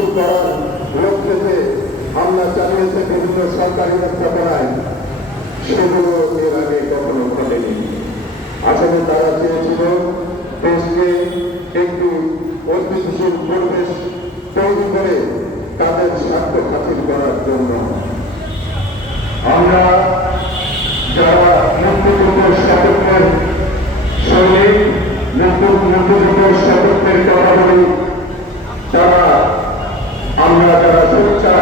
নিশ্চিত করার লক্ষ্যে যে হামলা চালিয়েছে বিভিন্ন সরকারি স্থাপনায়, সেগুলো এর আগে কখনো ঘটেনি। আসলে তারা চেয়েছিল দেশকে একটি অস্থিতিশীল পরিবেশ তৈরি করে তাদের স্বার্থ হাসিল করার জন্য। আমরা যারা মুক্তিযুদ্ধের শপথের সৈনিক, মুক্তিযুদ্ধের শপথের কথা বলি, তারা আমরা যারা সোচ্চা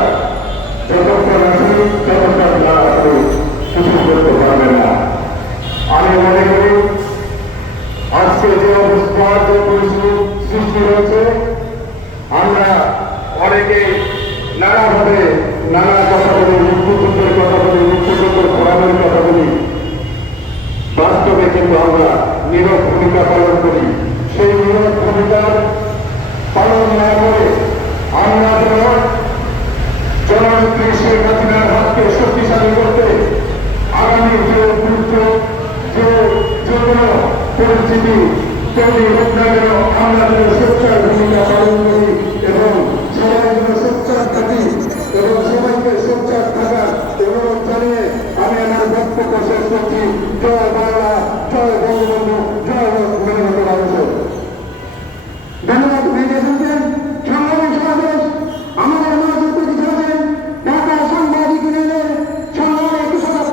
যতক্ষণ আছি ততক্ষণ না আসলে কিছু করতে পারবে না। আমি মনে করি আজকে যে অবস্থা, যে পরিস্থিতি সৃষ্টি হয়েছে, আমরা অনেকে নানাভাবে নানা কথা বলি, মুক্তিযুদ্ধের কথা বলি, মুক্তিযুদ্ধের ঘোরানোর কথা বলি, বাস্তবে কিন্তু আমরা নীরব ভূমিকা পালন করি। সেই নীরব ভূমিকার পালন না করে আমরা যেন জননেত্রী শেখ হাসিনার হাতকে শক্তিশালী করতে আগামী যে দুর্যোগ, যে কোনো পরিস্থিতি তৈরি হোক না কেন, আমরা যেন সোচ্চার ভূমিকা পালন করি এবং সবাই যেন সোচ্চার থাকি এবং সবাইকে সোচ্চার থাকার অনুরোধ জানিয়ে আমি আমার বক্তব্য শেষ করছি। জয় বাংলা, জয় বঙ্গবন্ধু, জয় মেহনত মানুষ। ধন্যবাদ। মেয়ে শুনছেন সংগ্রামী সমাবেশ আমাদের মাঝে উপস্থিত হয়েছেন ঢাকা সাংবাদিক ইউনিয়নের সংগ্রামী কৃষক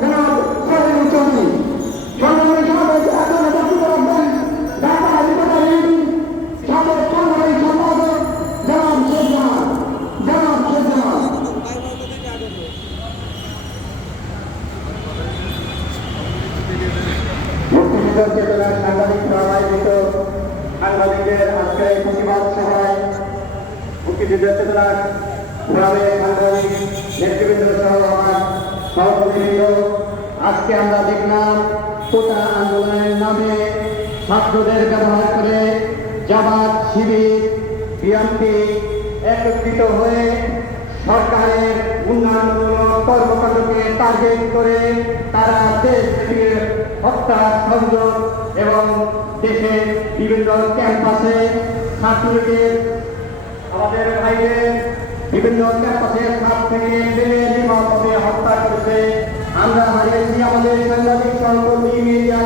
জনাব সলিম চৌধুরী। সংগ্রামী সমাবেশ এখন বক্তব্য রাখবেন ঢাকা রিপোর্টার সাবেক সাংবাদিক সম্পাদক জনাব শেখ জামাল। মুক্তিযুদ্ধের চেতনার সাংবাদিক আয়োজিত সাংবাদিকদের আজকে প্রতিবাদ সভায় মুক্তিযুদ্ধের চেতনার ফোরামের সাংবাদিক নেতৃবৃন্দ সহ আমার সহকর্মীবৃন্দ, আজকে আমরা দেখলাম কোটা আন্দোলনের নামে ছাত্রদের ব্যবহার করে জামাত, শিবির, বিএনপি একত্রিত হয়ে সরকারের উন্নয়নমূলক কর্মকাণ্ডকে টার্গেট করে তারা দেশ থেকে হত্যা, সংযোগ এবং দেশের বিভিন্ন ক্যাম্পাসে ছাত্রলীগের আমাদের ভাইদের বিভিন্ন ক্যাম্পাসে ছাদ থেকে ফেলে নির্মমভাবে হত্যা করেছে। আমরা হারিয়েছি আমাদের সাংবাদিক সহকর্মী, মিডিয়া